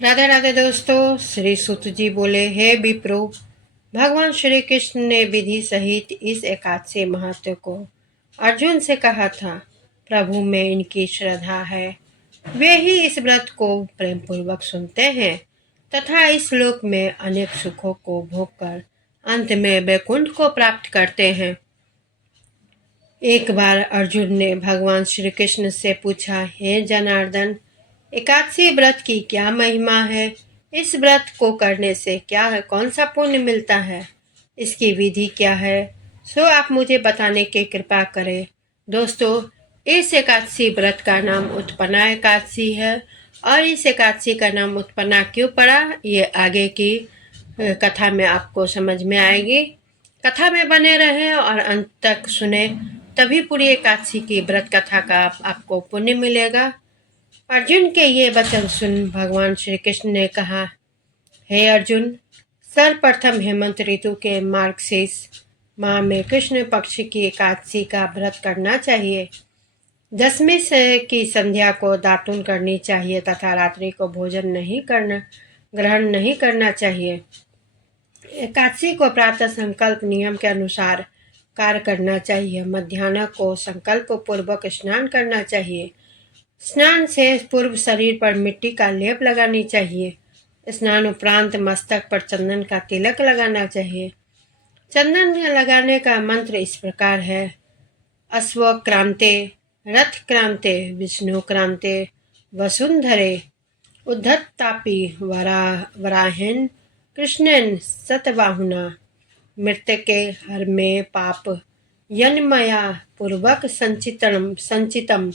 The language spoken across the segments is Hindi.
राधे राधे दोस्तों। श्री सुत जी बोले, हे विप्रो, भगवान श्री कृष्ण ने विधि सहित इस एकादशी महत्व को अर्जुन से कहा था। प्रभु में इनकी श्रद्धा है, वे ही इस व्रत को प्रेम पूर्वक सुनते हैं तथा इस श्लोक में अनेक सुखों को भोग कर अंत में वैकुंठ को प्राप्त करते हैं। एक बार अर्जुन ने भगवान श्री कृष्ण से पूछा, हे जनार्दन, एकादशी व्रत की क्या महिमा है? इस व्रत को करने से क्या है, कौन सा पुण्य मिलता है? इसकी विधि क्या है? सो आप मुझे बताने की कृपा करें। दोस्तों, इस एकादशी व्रत का नाम उत्पन्ना एकादशी है और इस एकादशी का नाम उत्पन्ना क्यों पड़ा, ये आगे की कथा में आपको समझ में आएगी। कथा में बने रहें और अंत तक सुने, तभी पूरी एकादशी की व्रत कथा का आपको पुण्य मिलेगा। अर्जुन के ये वचन सुन भगवान श्री कृष्ण ने कहा, हे अर्जुन, सर्वप्रथम हेमंत ऋतु के मार्गशीर्ष माह में कृष्ण पक्ष की एकादशी का व्रत करना चाहिए। दसवीं से की संध्या को दातुन करनी चाहिए तथा रात्रि को भोजन ग्रहण नहीं करना चाहिए। एकादशी को प्रातः संकल्प नियम के अनुसार कार्य करना चाहिए। मध्याह्न को संकल्प पूर्वक स्नान करना चाहिए। स्नान से पूर्व शरीर पर मिट्टी का लेप लगानी चाहिए। स्नान उपरांत मस्तक पर चंदन का तिलक लगाना चाहिए। चंदन लगाने का मंत्र इस प्रकार है, अश्व क्रांते, रथ क्रांते, विष्णु क्रांते, वसुंधरे, उद्धतापी, वराहेन, कृष्णेन सतबाहुना, मृतके हर्मे पाप यन्मया पूर्वक संचितम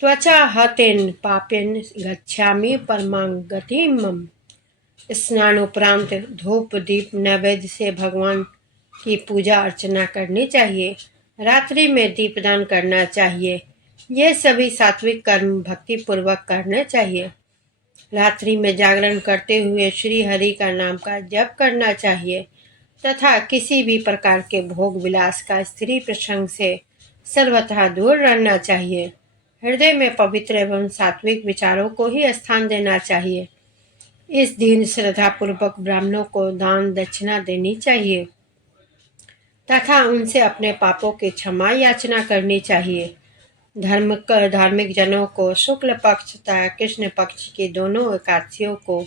त्वचा हतेन पापेन गच्छामि परमागतिम। स्नानोपरांत धूप दीप नैवेद्य से भगवान की पूजा अर्चना करनी चाहिए। रात्रि में दीपदान करना चाहिए। ये सभी सात्विक कर्म भक्ति पूर्वक करने चाहिए। रात्रि में जागरण करते हुए श्री हरि का नाम का जप करना चाहिए तथा किसी भी प्रकार के भोग विलास का स्त्री प्रसंग से सर्वथा दूर रहना चाहिए। हृदय में पवित्र एवं सात्विक विचारों को ही स्थान देना चाहिए। इस दिन श्रद्धापूर्वक ब्राह्मणों को दान दक्षिणा देनी चाहिए तथा उनसे अपने पापों की क्षमा याचना करनी चाहिए। धार्मिक जनों को शुक्ल पक्ष तथा कृष्ण पक्ष की दोनों एकादशियों को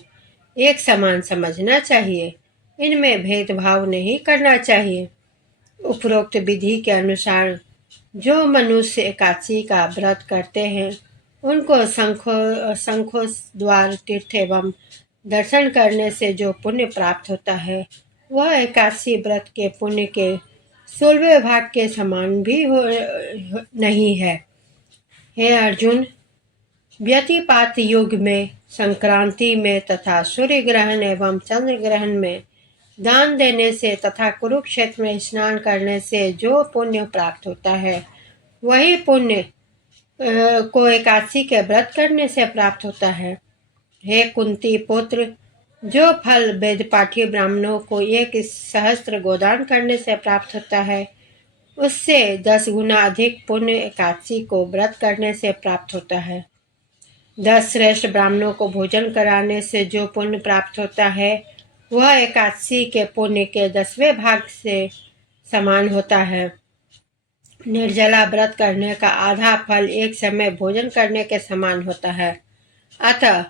एक समान समझना चाहिए। इनमें भेदभाव नहीं करना चाहिए। उपरोक्त विधि के अनुसार जो मनुष्य एकादशी का व्रत करते हैं उनको शंखों द्वार तीर्थ एवं दर्शन करने से जो पुण्य प्राप्त होता है वह एकादशी व्रत के पुण्य के 16वें भाग के समान भी नहीं है। हे अर्जुन, व्यतिपात युग में, संक्रांति में तथा सूर्य ग्रहण एवं चंद्र ग्रहण में दान देने से तथा कुरुक्षेत्र में स्नान करने से जो पुण्य प्राप्त होता है वही पुण्य को एकादशी के व्रत करने से प्राप्त होता है। हे कुंती पुत्र, जो फल वेद पाठी ब्राह्मणों को 1 सहस्त्र गोदान करने से प्राप्त होता है उससे 10 गुना अधिक पुण्य एकादशी को व्रत करने से प्राप्त होता है। 10 श्रेष्ठ ब्राह्मणों को भोजन कराने से जो पुण्य प्राप्त होता है वह एकादशी के पुण्य के 10वें भाग से समान होता है। निर्जला व्रत करने का आधा फल एक समय भोजन करने के समान होता है। अतः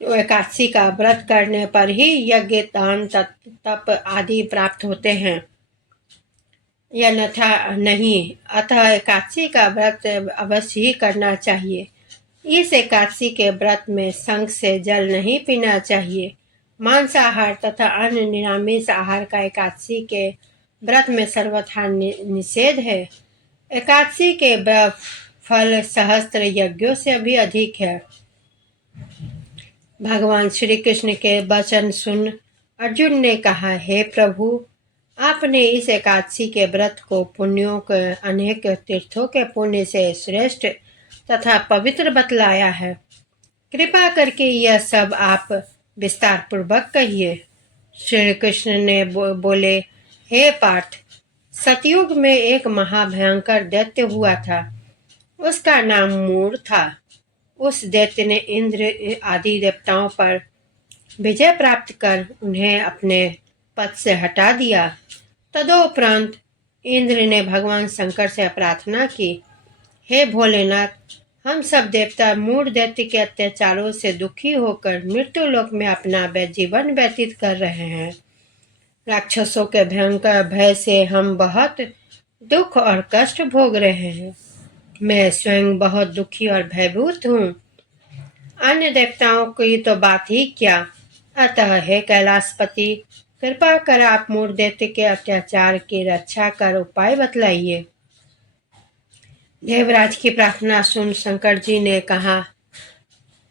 एकादशी का व्रत करने पर ही यज्ञ दान तप आदि प्राप्त होते हैं, अन्यथा नहीं। अतः एकादशी का व्रत अवश्य ही करना चाहिए। इस एकादशी के व्रत में शंख से जल नहीं पीना चाहिए। मांसाहार तथा अन्य निरामिष आहार का एकादशी के व्रत में सर्वथा निषेध है। एकादशी के फल सहस्त्र यज्ञों से भी अधिक है। भगवान श्री कृष्ण के वचन सुन अर्जुन ने कहा, हे प्रभु, आपने इस एकादशी के व्रत को पुण्यों के अनेक तीर्थों के पुण्य से श्रेष्ठ तथा पवित्र बतलाया है। कृपा करके यह सब आप विस्तार पूर्वक कहिए। श्री कृष्ण ने बोले, हे पार्थ, सतयुग में एक महाभयंकर दैत्य हुआ था। उसका नाम मूर था। उस दैत्य ने इंद्र आदि देवताओं पर विजय प्राप्त कर उन्हें अपने पद से हटा दिया। तदोपरांत इंद्र ने भगवान शंकर से प्रार्थना की, हे भोलेनाथ, हम सब देवता मूढ़ दैत्य के अत्याचारों से दुखी होकर मृत्यु लोक में अपना जीवन व्यतीत कर रहे हैं। राक्षसों के भयंकर भय से हम बहुत दुख और कष्ट भोग रहे हैं। मैं स्वयं बहुत दुखी और भयभीत हूँ। अन्य देवताओं की तो बात ही क्या। अतः हे कैलाशपति, कृपा कर आप मूढ़ दैत्य के अत्याचार की रक्षा कर उपाय बतलाइए। देवराज की प्रार्थना सुन शंकर जी ने कहा,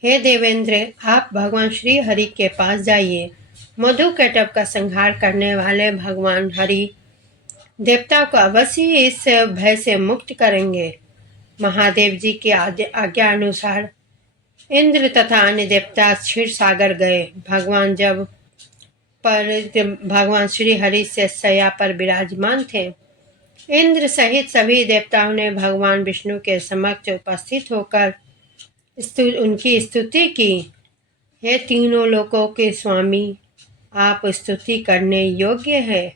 हे देवेंद्र, आप भगवान श्री हरि के पास जाइए। मधु कैटभ का संहार करने वाले भगवान हरि देवताओं को अवश्य ही इस भय से मुक्त करेंगे। महादेव जी की आज्ञा अनुसार इंद्र तथा अन्य देवता क्षीर सागर गए। भगवान श्री हरि से शैया पर विराजमान थे। इंद्र सहित सभी देवताओं ने भगवान विष्णु के समक्ष उपस्थित होकर उनकी स्तुति की। हे तीनों लोकों के स्वामी, आप स्तुति करने योग्य है।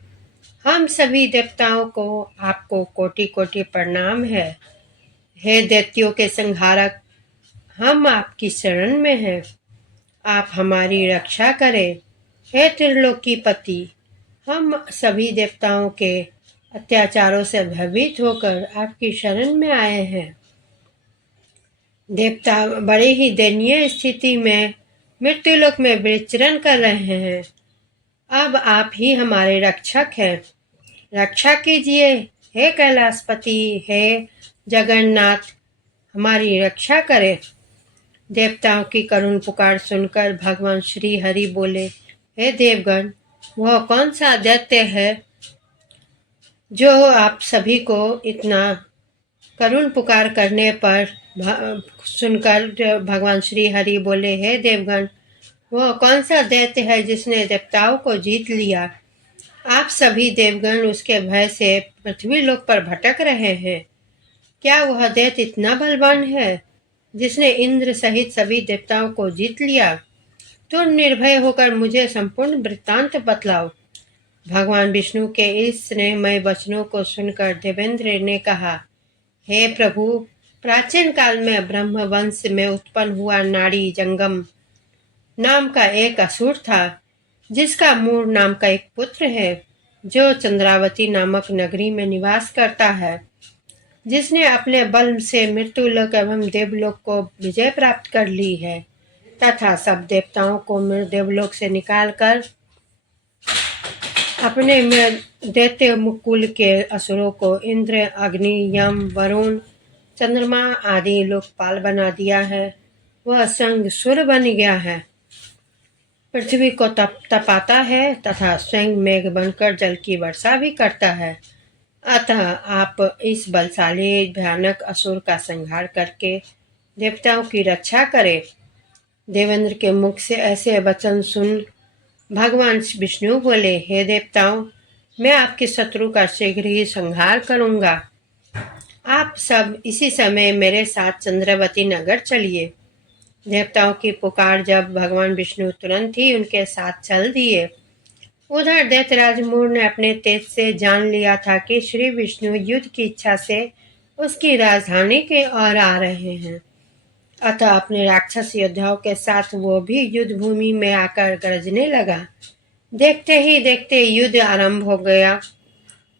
हम सभी देवताओं को आपको कोटि कोटि प्रणाम है। हे दैत्यों के संहारक, हम आपकी शरण में हैं। आप हमारी रक्षा करें। हे त्रिलोकीपति, हम सभी देवताओं के अत्याचारों से भयभीत होकर आपकी शरण में आए हैं। देवता बड़े ही दयनीय स्थिति में मृत्युलोक में विचरण कर रहे हैं। अब आप ही हमारे रक्षक हैं। रक्षा कीजिए। हे कैलाशपति, हे जगन्नाथ, हमारी रक्षा करें। देवताओं की करुण पुकार सुनकर भगवान श्री हरि बोले, हे देवगण, वह कौन सा दैत्य है जो आप सभी को इतना करुण पुकार करने पर सुनकर भगवान श्री हरि बोले, हे देवगण, वह कौन सा दैत्य है जिसने देवताओं को जीत लिया। आप सभी देवगण उसके भय से पृथ्वी लोक पर भटक रहे हैं। क्या वह दैत्य इतना बलवान है जिसने इंद्र सहित सभी देवताओं को जीत लिया? तो निर्भय होकर मुझे संपूर्ण वृत्तांत बतलाओ। भगवान विष्णु के इस स्नेहमय वचनों को सुनकर देवेंद्र ने कहा, हे प्रभु, प्राचीन काल में ब्रह्म वंश में उत्पन्न हुआ नाड़ी जंगम नाम का एक असुर था, जिसका मूर नाम का एक पुत्र है, जो चंद्रावती नामक नगरी में निवास करता है, जिसने अपने बल से मृत्युलोक एवं देवलोक को विजय प्राप्त कर ली है तथा सब देवताओं को देवलोक से निकालकर अपने दैत्य मुकुल के असुरों को इंद्र, अग्नि, यम, वरुण, चंद्रमा आदि लोकपाल बना दिया है। वह संग सुर बन गया है, पृथ्वी को तपाता है तथा स्वयं मेघ बनकर जल की वर्षा भी करता है। अतः आप इस बलशाली भयानक असुर का संहार करके देवताओं की रक्षा करें। देवेंद्र के मुख से ऐसे वचन सुन भगवान विष्णु बोले, हे देवताओं, मैं आपके शत्रु का शीघ्र ही संहार करूंगा। आप सब इसी समय मेरे साथ चंद्रवती नगर चलिए। देवताओं की पुकार जब भगवान विष्णु तुरंत ही उनके साथ चल दिए। उधर दैत्यराज मूर ने अपने तेज से जान लिया था कि श्री विष्णु युद्ध की इच्छा से उसकी राजधानी के ओर आ रहे हैं। अतः अपने राक्षस योद्धाओं के साथ वो भी युद्ध भूमि में आकर गरजने लगा। देखते ही देखते युद्ध आरंभ हो गया।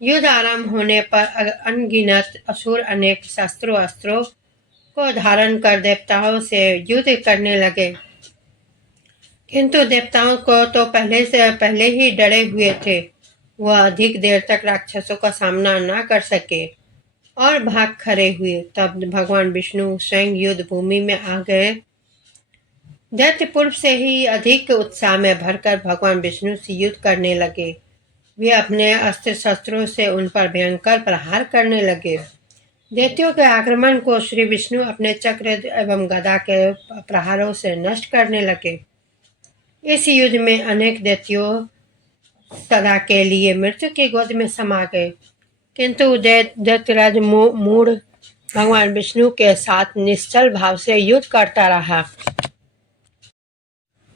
युद्ध आरंभ होने पर अनगिनत असुर अनेक शस्त्रों अस्त्रों को धारण कर देवताओं से युद्ध करने लगे, किंतु देवताओं को तो पहले ही डरे हुए थे। वह अधिक देर तक राक्षसों का सामना न कर सके और भाग खड़े हुए। तब भगवान विष्णु स्वयं युद्ध भूमि में आ गए। दैत्य पूर्व से ही अधिक उत्साह में भरकर भगवान विष्णु से युद्ध करने लगे। वे अपने अस्त्र शस्त्रों से उन पर भयंकर प्रहार करने लगे। दैत्यों के आक्रमण को श्री विष्णु अपने चक्र एवं गदा के प्रहारों से नष्ट करने लगे। इस युद्ध में अनेक दैत्यों सदा के लिए मृत्यु की गोद में समा गए, किंतु दैत्यराज मूढ़ भगवान विष्णु के साथ निश्चल भाव से युद्ध करता रहा।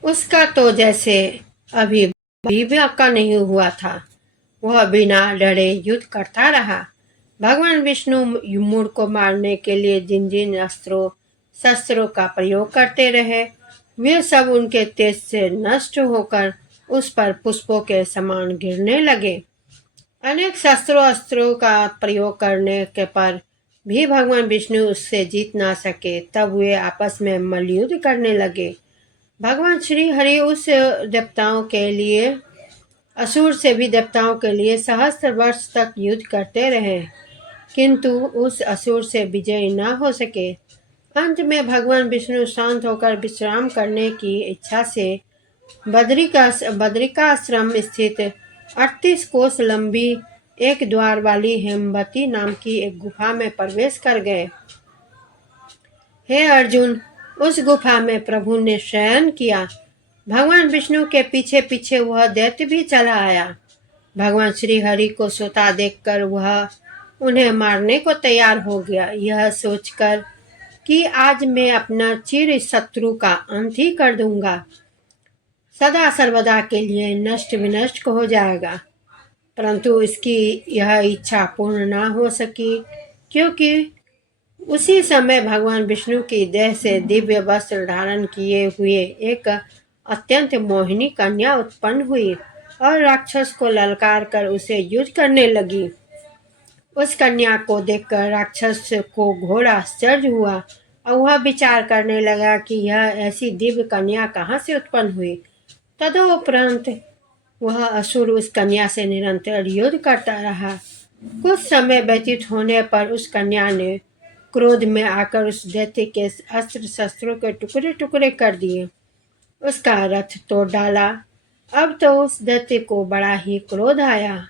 उसका तो जैसे अभी भी का नहीं हुआ था। वह बिना डरे युद्ध करता रहा। भगवान विष्णु मूड को मारने के लिए जिन जिन अस्त्रों शस्त्रों का प्रयोग करते रहे, वे सब उनके तेज से नष्ट होकर उस पर पुष्पों के समान गिरने लगे। अनेक शस्त्रों अस्त्रों का प्रयोग करने के पर भी भगवान विष्णु उससे जीत ना सके। तब वे आपस में मल्लयुद्ध करने लगे। भगवान श्री हरि उस देवताओं के लिए असुर से भी देवताओं के लिए सहस्त्र वर्ष तक युद्ध करते रहे, किंतु उस असुर से विजय न हो सके। अंत में भगवान विष्णु शांत होकर विश्राम करने की इच्छा से बद्रिकाश्रम स्थित 38 कोस लंबी एक द्वार वाली हेमवती नाम की एक गुफा में प्रवेश कर गए। हे अर्जुन, उस गुफा में प्रभु ने शयन किया। भगवान विष्णु के पीछे पीछे वह दैत्य भी चला आया। भगवान श्री हरि को सोता देखकर वह उन्हें मारने को तैयार हो गया, यह सोचकर कि आज मैं अपना चिर शत्रु का अंत ही कर दूंगा, सदा सर्वदा के लिए नष्ट विनष्ट हो जाएगा। परंतु इसकी यह इच्छा पूर्ण ना हो सकी, क्योंकि उसी समय भगवान विष्णु की देह से दिव्य वस्त्र धारण किए हुए एक अत्यंत मोहिनी कन्या उत्पन्न हुई और राक्षस को ललकार कर उसे युद्ध करने लगी। उस कन्या को देखकर राक्षस को घोर आश्चर्य हुआ और वह विचार करने लगा कि यह ऐसी दिव्य कन्या कहाँ से उत्पन्न हुई। तदोपरांत वह असुर उस कन्या से निरंतर युद्ध करता रहा। कुछ समय व्यतीत होने पर उस कन्या ने क्रोध में आकर उस दैत्य के अस्त्र शस्त्रों के टुकड़े टुकड़े कर दिए, उसका रथ तोड़ डाला। अब तो उस दैत्य को बड़ा ही क्रोध आया।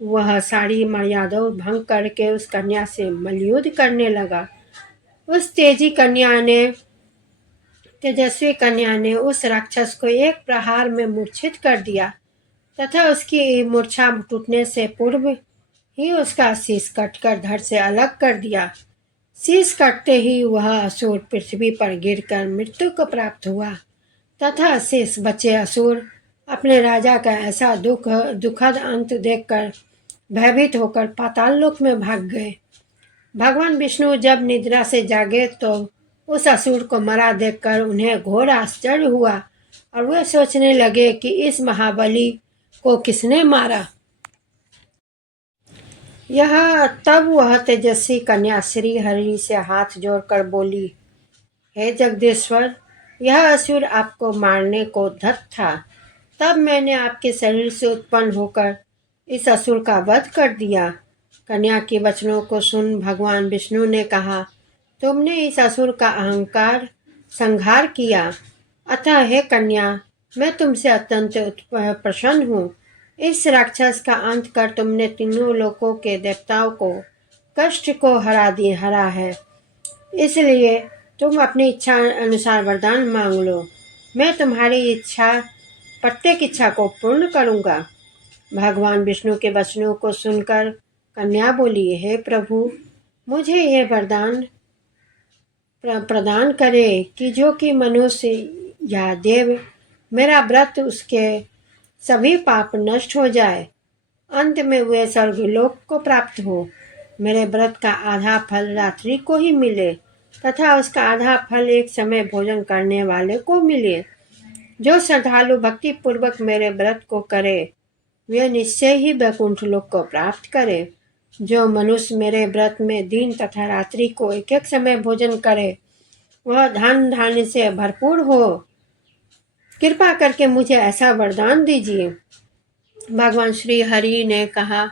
वह सारी मर्यादा भंग करके उस कन्या से मल्लयुद्ध करने लगा। उस तेजस्वी कन्या ने उस राक्षस को एक प्रहार में मूर्छित कर दिया तथा उसकी मूर्छा टूटने से पूर्व ही उसका शीश कटकर धड़ से अलग कर दिया। शीश कटते ही वह असुर पृथ्वी पर गिरकर मृत्यु को प्राप्त हुआ तथा शेष बचे असुर अपने राजा का ऐसा दुखद अंत देखकर भयभीत होकर पाताल लोक में भाग गए। भगवान विष्णु जब निद्रा से जागे तो उस असुर को मरा देखकर उन्हें घोर आश्चर्य हुआ और वे सोचने लगे कि इस महाबली को किसने मारा। तब वह तेजस्वी कन्या श्री हरि से हाथ जोड़कर बोली, हे जगदीश्वर, यह असुर आपको मारने को धत था। तब मैंने आपके शरीर से उत्पन्न होकर इस असुर का वध कर दिया। कन्या के वचनों को सुन भगवान विष्णु ने कहा, तुमने इस असुर का अहंकार संहार किया, अतः हे कन्या, मैं तुमसे अत्यंत प्रसन्न हूँ। इस राक्षस का अंत कर तुमने तीनों लोकों के देवताओं को कष्ट को हरा है। इसलिए तुम अपनी इच्छा अनुसार वरदान मांग लो, मैं तुम्हारी प्रत्येक इच्छा को पूर्ण करूँगा। भगवान विष्णु के वचनों को सुनकर कन्या बोली, हे प्रभु, मुझे यह वरदान प्रदान करे कि जो कि मनुष्य या देव मेरा व्रत उसके सभी पाप नष्ट हो जाए, अंत में वे स्वर्गलोक को प्राप्त हो। मेरे व्रत का आधा फल रात्रि को ही मिले तथा उसका आधा फल एक समय भोजन करने वाले को मिले। जो श्रद्धालु भक्ति पूर्वक मेरे व्रत को करे वे निश्चय ही वैकुंठ लोक को प्राप्त करे। जो मनुष्य मेरे व्रत में दिन तथा रात्रि को एक एक समय भोजन करे वह धन धान्य से भरपूर हो। कृपा करके मुझे ऐसा वरदान दीजिए। भगवान श्री हरि ने कहा,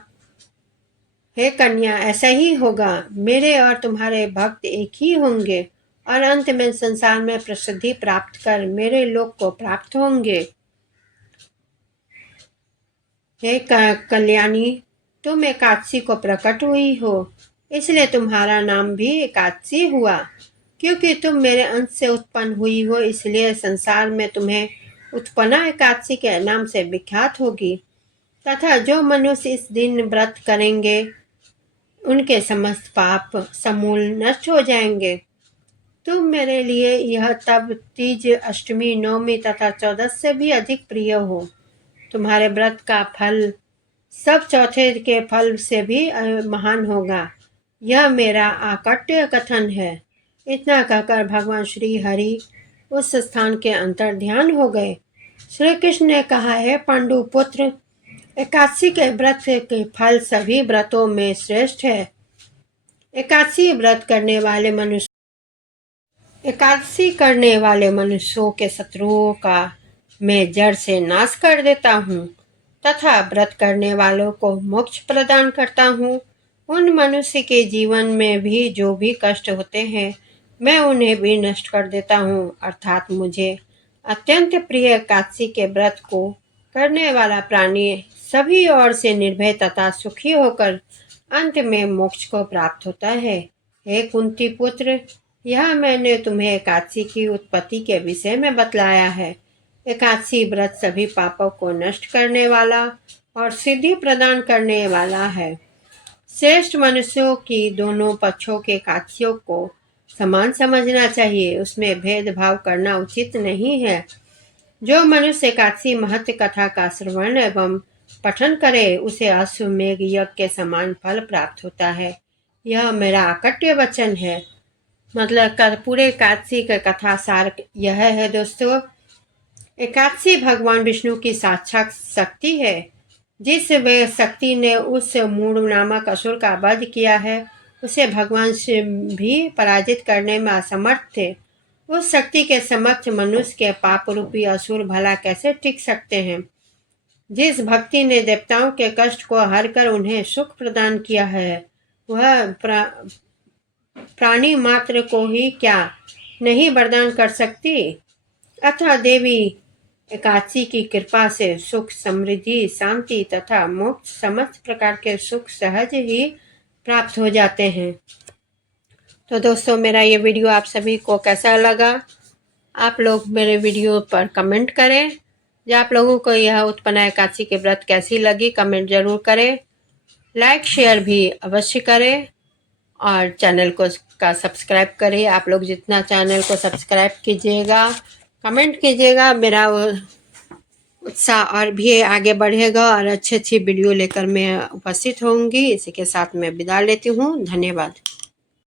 हे कन्या, ऐसा ही होगा। मेरे और तुम्हारे भक्त एक ही होंगे और अंत में संसार में प्रसिद्धि प्राप्त कर मेरे लोक को प्राप्त होंगे। हे कल्याणी, तुम एकादशी को प्रकट हुई हो, इसलिए तुम्हारा नाम भी एकादशी हुआ। क्योंकि तुम मेरे अंश से उत्पन्न हुई हो, इसलिए संसार में तुम्हें उत्पन्ना एकादशी के नाम से विख्यात होगी। तथा जो मनुष्य इस दिन व्रत करेंगे उनके समस्त पाप समूल नष्ट हो जाएंगे। तुम मेरे लिए यह तब तीज, अष्टमी, नवमी तथा चौदस से भी अधिक प्रिय हो। तुम्हारे व्रत का फल सब चौथे के फल से भी महान होगा। यह मेरा आकट्य कथन है। इतना कहकर भगवान श्री हरि उस स्थान के अंतर ध्यान हो गए। श्री कृष्ण ने कहा, है पांडु पुत्र, एकादशी के व्रत के फल सभी व्रतों में श्रेष्ठ है। एकादशी व्रत करने वाले मनुष्य एकादशी करने वाले मनुष्यों के शत्रुओं का मैं जड़ से नाश कर देता हूँ तथा व्रत करने वालों को मोक्ष प्रदान करता हूँ। उन मनुष्य के जीवन में भी जो भी कष्ट होते हैं, मैं उन्हें भी नष्ट कर देता हूँ। अर्थात मुझे अत्यंत प्रिय एकादशी के व्रत को करने वाला प्राणी सभी ओर से निर्भय तथा सुखी होकर अंत में मोक्ष को प्राप्त होता है। हे कुंती पुत्र, यह मैंने तुम्हें एकादशी की उत्पत्ति के विषय में बतलाया है। एकादशी व्रत सभी पापों को नष्ट करने वाला और सिद्धि प्रदान करने वाला है। श्रेष्ठ मनुष्यों की दोनों पक्षों के एकादशियों को समान समझना चाहिए, उसमें भेदभाव करना उचित नहीं है। जो मनुष्य एकादशी महत्व कथा का श्रवण एवं पठन करे, उसे अश्वमेघ यज्ञ के समान फल प्राप्त होता है। यह मेरा आकट्य वचन है। मतलब पूरे एकादशी का कथा सार यह है दोस्तों, एकादशी भगवान विष्णु की साक्षात शक्ति है। जिस वे शक्ति ने उस मूढ़ नामक असुर का वध किया है, उसे भगवान से भी पराजित करने में असमर्थ थे। उस शक्ति के समक्ष मनुष्य के पाप रूपी असुर भला कैसे टिक सकते हैं। जिस भक्ति ने देवताओं के कष्ट को हर कर उन्हें सुख प्रदान किया है, वह प्राणी मात्र को ही क्या नहीं वरदान कर सकती। अतः देवी एकादशी की कृपा से सुख, समृद्धि, शांति तथा मोक्ष समस्त प्रकार के सुख सहज ही प्राप्त हो जाते हैं। तो दोस्तों, मेरा ये वीडियो आप सभी को कैसा लगा, आप लोग मेरे वीडियो पर कमेंट करें। जो आप लोगों को यह उत्पन्ना एकादशी के व्रत कैसी लगी, कमेंट जरूर करें। लाइक शेयर भी अवश्य करें और चैनल को सब्सक्राइब करें। आप लोग जितना चैनल को सब्सक्राइब कीजिएगा, कमेंट कीजिएगा, मेरा उत्साह और भी आगे बढ़ेगा और अच्छी अच्छी वीडियो लेकर मैं उपस्थित होंगी। इसी के साथ मैं विदा लेती हूँ। धन्यवाद।